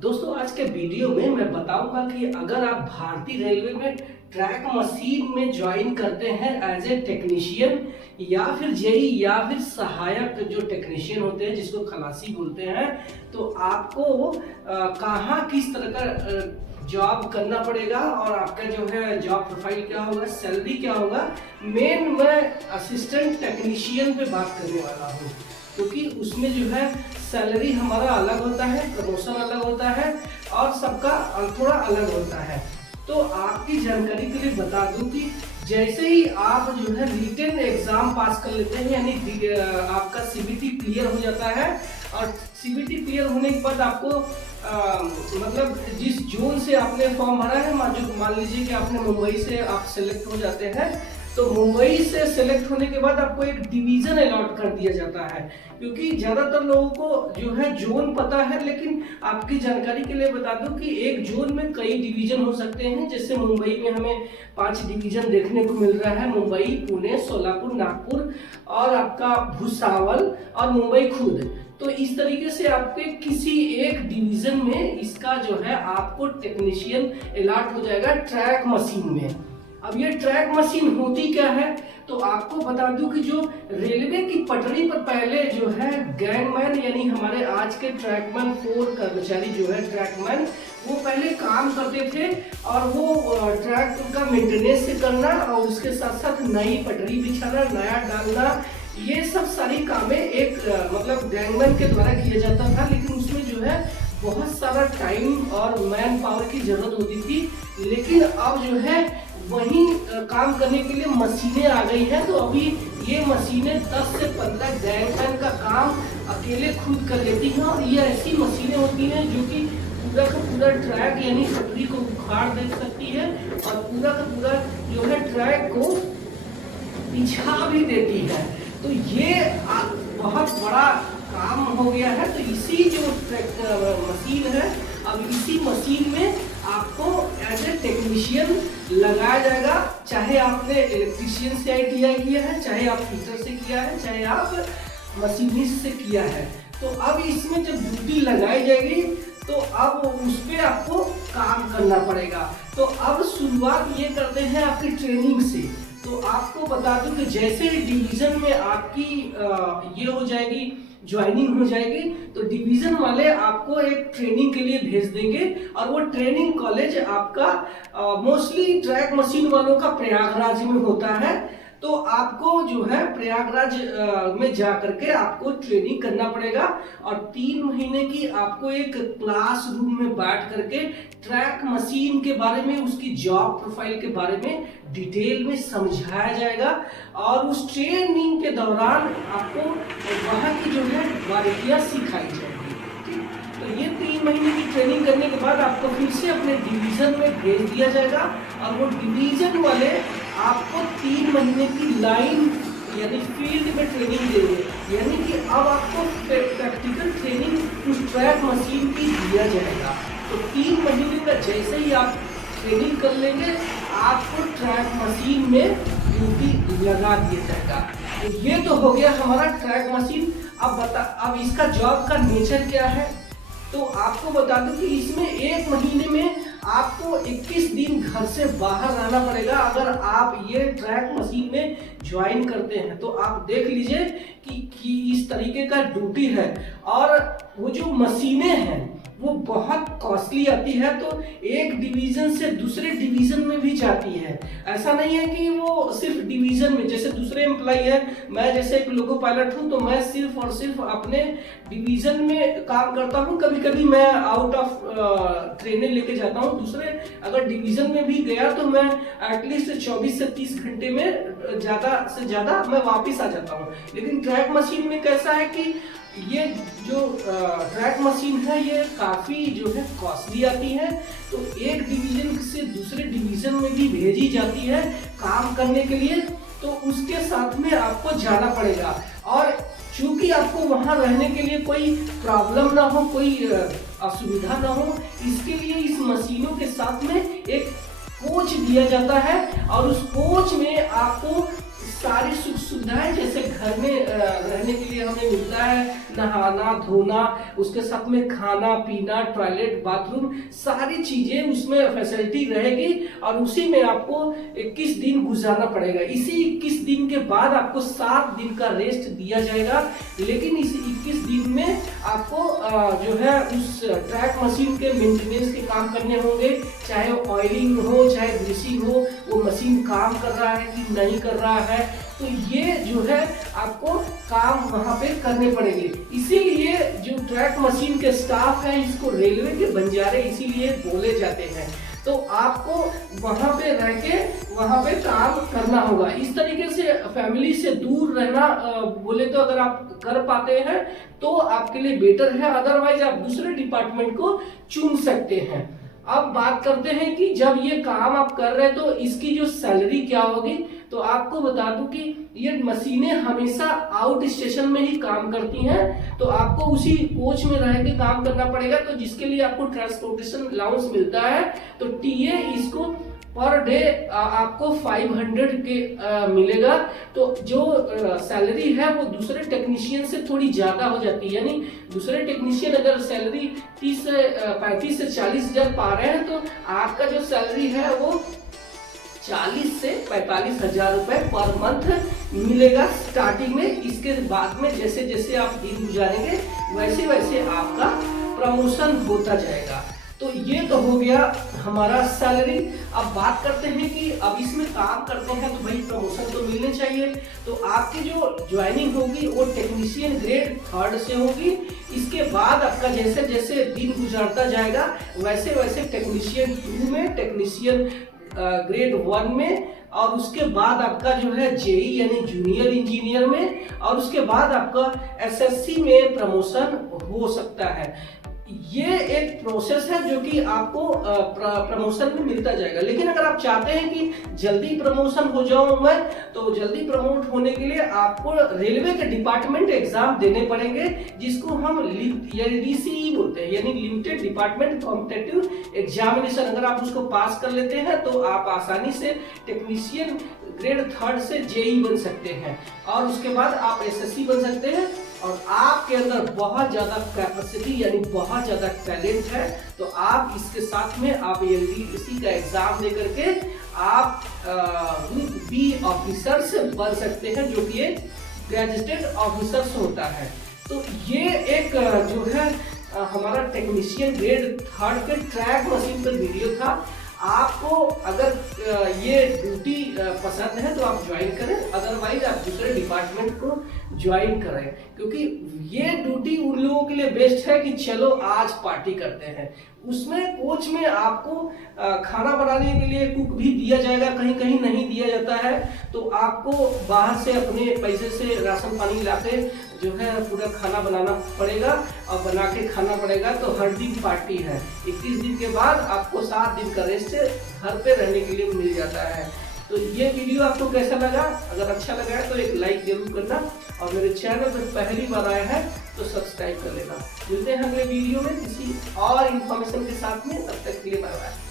दोस्तों आज के वीडियो में मैं बताऊंगा कि अगर आप भारतीय रेलवे में ट्रैक मशीन में ज्वाइन करते हैं एज ए टेक्नीशियन या फिर जेई या फिर सहायक जो टेक्नीशियन होते हैं जिसको खलासी बोलते हैं, तो आपको कहाँ किस तरह का जॉब करना पड़ेगा और आपका जो है जॉब प्रोफाइल क्या होगा, सैलरी क्या होगा। मेन मैं असिस्टेंट टेक्नीशियन पे बात करने वाला हूँ क्योंकि उसमें जो है सैलरी हमारा अलग होता है, प्रमोशन अलग होता है और सबका थोड़ा अलग होता है। तो आपकी जानकारी के लिए बता दूं कि जैसे ही आप जो है रिटन एग्जाम पास कर लेते हैं यानी आपका सीबीटी क्लियर हो जाता है और सीबीटी क्लियर होने के बाद आपको मतलब जिस जोन से आपने फॉर्म भरा है, मान लीजिए कि आपने मुंबई से आप सेलेक्ट हो जाते हैं, तो मुंबई से सेलेक्ट होने के बाद आपको एक डिवीजन अलॉट कर दिया जाता है। क्योंकि ज़्यादातर लोगों को जो है जोन पता है, लेकिन आपकी जानकारी के लिए बता दूं कि एक जोन में कई डिवीजन हो सकते हैं। जैसे मुंबई में हमें 5 डिवीजन देखने को मिल रहा है, मुंबई, पुणे, सोलापुर, नागपुर और आपका भुसावल और मुंबई खुद। तो इस तरीके से आपके किसी एक डिवीजन में इसका जो है आपको टेक्नीशियन अलॉट हो जाएगा ट्रैक मशीन में। अब ये ट्रैक मशीन होती क्या है, तो आपको बता दूं कि जो रेलवे की पटरी पर पहले जो है गैंगमैन यानी हमारे आज के ट्रैकमैन 4 कर्मचारी जो है ट्रैकमैन, वो पहले काम करते थे और वो ट्रैक का मेंटेनेंस करना और उसके साथ साथ नई पटरी बिछाना, नया डालना, ये सब सारी कामें एक मतलब गैंगमैन के द्वारा किया जाता था। लेकिन उसमें जो है बहुत सारा टाइम और मैन पावर की जरूरत होती थी। लेकिन अब जो है वही काम करने के लिए मशीनें आ गई हैं, तो अभी ये मशीनें 10 से 15 गैंगमैन का काम अकेले खुद कर लेती हैं। और ये ऐसी मशीनें होती हैं जो कि पूरा का पूरा ट्रैक यानी पटरी को उखाड़ दे सकती है और पूरा का पूरा जो है ट्रैक को बिछा भी देती है। तो ये बहुत बड़ा काम हो गया है। तो इसी जो मशीन है, अब इसी मशीन में आपको एज ए टेक्नीशियन लगाया जाएगा। चाहे आपने इलेक्ट्रीशियन से आईटीआई किया है, चाहे आप फिटर से किया है, चाहे आप मशीनिस्ट से किया है। तो अब इसमें जब ड्यूटी लगाई जाएगी तो अब उस पर आपको काम करना पड़ेगा। तो अब शुरुआत ये करते हैं आपकी ट्रेनिंग से। तो आपको बता दूं कि जैसे डिवीजन में आपकी ये हो जाएगी, ज्वाइनिंग हो जाएगी, तो डिवीजन वाले आपको एक ट्रेनिंग के लिए भेज देंगे और वो ट्रेनिंग कॉलेज आपका मोस्टली ट्रैक मशीन वालों का प्रयागराज में होता है। तो आपको जो है प्रयागराज में जा करके आपको ट्रेनिंग करना पड़ेगा और 3 महीने की आपको एक क्लास रूम में बैठ करके ट्रैक मशीन के बारे में, उसकी जॉब प्रोफाइल के बारे में डिटेल में समझाया जाएगा। और उस ट्रेनिंग के दौरान आपको वहाँ की जो है बारीकियाँ सिखाई जाएगी। तो ये 3 महीने की ट्रेनिंग करने के बाद आपको फिर से अपने डिवीजन में भेज दिया जाएगा और वो डिवीजन वाले आपको 3 महीने की लाइन यानी फील्ड में ट्रेनिंग देंगे। यानी कि अब आपको प्रैक्टिकल ट्रेनिंग उस ट्रैक मशीन की दिया जाएगा। तो 3 महीने का जैसे ही आप ट्रेनिंग कर लेंगे, आपको ट्रैक मशीन में ड्यूटी लगा दिया जाएगा। तो ये तो हो गया हमारा ट्रैक मशीन। अब इसका जॉब का नेचर क्या है, तो आपको बता दूं कि इसमें 1 महीने में आपको 21 दिन घर से बाहर रहना पड़ेगा। अगर आप ये ट्रैक मशीन में ज्वाइन करते हैं तो आप देख लीजिए कि इस तरीके का ड्यूटी है। और वो जो मशीनें हैं वो बहुत कॉस्टली आती है, तो एक डिवीजन से दूसरे डिवीजन में भी जाती है। ऐसा नहीं है कि वो सिर्फ डिवीजन में, जैसे दूसरे एम्प्लॉय है, मैं जैसे एक लोको पायलट हूँ तो मैं सिर्फ और सिर्फ अपने डिवीजन में काम करता हूँ। कभी कभी मैं आउट ऑफ ट्रेनिंग लेके जाता हूँ दूसरे, अगर डिवीजन में भी गया तो मैं एटलीस्ट 24 से 30 घंटे में ज़्यादा से ज़्यादा मैं वापस आ जाता हूँ। लेकिन ट्रैक मशीन में कैसा है कि ये जो ट्रैक मशीन है ये काफ़ी जो है कॉस्टली आती है, तो एक डिवीजन से दूसरे डिवीजन में भी भेजी जाती है काम करने के लिए। तो उसके साथ में आपको जाना पड़ेगा और चूंकि आपको वहाँ रहने के लिए कोई प्रॉब्लम ना हो, कोई असुविधा ना हो, इसके लिए इस मशीनों के साथ में एक कोच दिया जाता है और उस कोच में आपको सारी सुख सुविधाएं जैसे घर में रहने के लिए हमें मिलता है, नहाना धोना, उसके साथ में खाना पीना, टॉयलेट बाथरूम, सारी चीजें उसमें फैसिलिटी रहेगी और उसी में आपको 21 दिन गुजारना पड़ेगा। इसी 21 दिन के बाद आपको 7 दिन का रेस्ट दिया जाएगा, लेकिन इस 21 दिन में आपको जो है उस ट्रैक मशीन के मेंटेनेंस के काम करने होंगे, चाहे ऑयलिंग हो चाहे ग्रीसिंग हो, वो मशीन काम कर रहा है कि नहीं कर रहा है, तो ये जो है आपको काम वहां पे करने पड़ेंगे। इसीलिए जो ट्रैक मशीन के स्टाफ है इसको रेलवे के बंजारे इसीलिए बोले जाते हैं। तो आपको वहां पे रह के वहां पे काम करना होगा। इस तरीके से फैमिली से दूर रहना बोले तो अगर आप कर पाते हैं तो आपके लिए बेटर है, अदरवाइज आप दूसरे डिपार्टमेंट को चुन सकते हैं। अब बात करते हैं कि जब ये काम आप कर रहे हैं तो इसकी जो सैलरी क्या होगी। तो आपको बता दूं कि ये मशीनें हमेशा आउट स्टेशन में ही काम करती हैं, तो आपको उसी कोच में रह के काम करना पड़ेगा। तो जिसके लिए आपको ट्रांसपोर्टेशन अलाउंस मिलता है, तो टीए इसको पर डे आपको 500 के मिलेगा। तो जो सैलरी है वो दूसरे टेक्नीशियन से थोड़ी ज्यादा हो जाती है, यानी दूसरे टेक्नीशियन अगर सैलरी 35 से 40 हजार पा रहे हैं, तो आपका जो सैलरी है वो 40 से 45 हजार रुपए पर मंथ मिलेगा स्टार्टिंग में। इसके बाद में जैसे जैसे आप दिन गुजारेंगे वैसे वैसे आपका प्रमोशन होता जाएगा। तो ये तो हो गया हमारा सैलरी। अब बात करते हैं कि अब इसमें काम करते हैं तो भाई प्रमोशन तो मिलने चाहिए। तो आपकी जो ज्वाइनिंग होगी वो टेक्नीशियन ग्रेड 3 से होगी। इसके बाद आपका जैसे जैसे दिन गुजरता जाएगा वैसे वैसे टेक्नीशियन 2 में, टेक्नीशियन ग्रेड 1 में, और उसके बाद आपका जो है जेई यानी जूनियर इंजीनियर में, और उसके बाद आपका एसएससी में प्रमोशन हो सकता है। ये एक प्रोसेस है जो कि आपको प्रमोशन में मिलता जाएगा। लेकिन अगर आप चाहते हैं कि जल्दी प्रमोशन हो जाऊं मैं, तो जल्दी प्रमोट होने के लिए आपको रेलवे के डिपार्टमेंट एग्जाम देने पड़ेंगे, जिसको हम LDCE बोलते हैं, यानी लिमिटेड डिपार्टमेंट कॉम्पिटिटिव एग्जामिनेशन। अगर आप उसको पास कर लेते हैं तो आप आसानी से टेक्नीशियन ग्रेड 3 से जेई बन सकते हैं, और उसके बाद आप एसएससी बन सकते हैं। और आपके अंदर बहुत ज्यादा कैपेसिटी यानी बहुत ज्यादा टैलेंट है, तो आप इसके साथ में आप LDC का एग्जाम दे करके आप ग्रुप बी ऑफिसर से बन सकते हैं, जो कि एक ग्रेजुएटेड ऑफिसर होता है। तो ये एक जो है हमारा टेक्नीशियन ग्रेड 3 के ट्रैक मशीन पर वीडियो था। आपको अगर ये ड्यूटी पसंद है तो आप ज्वाइन करें, अदरवाइज आप दूसरे डिपार्टमेंट को ज्वाइन करें, क्योंकि ये ड्यूटी उन लोगों के लिए बेस्ट है कि चलो आज पार्टी करते हैं। उसमें कोच में आपको खाना बनाने के लिए कुक भी दिया जाएगा, कहीं कहीं नहीं दिया जाता है, तो आपको बाहर से अपने पैसे से राशन पानी लाके जो है पूरा खाना बनाना पड़ेगा और बना के खाना पड़ेगा। तो हर दिन पार्टी है। 21 दिन के बाद आपको 7 दिन का रेस्ट घर पे रहने के लिए मिल जाता है। तो ये वीडियो आपको कैसा लगा? अगर अच्छा लगा है तो एक लाइक जरूर करना, और मेरे चैनल पर पहली बार आया है तो सब्सक्राइब कर लेना। मिलते हैं अगले वीडियो में किसी और इन्फॉर्मेशन के साथ में, तब तक के लिए बाय बाय।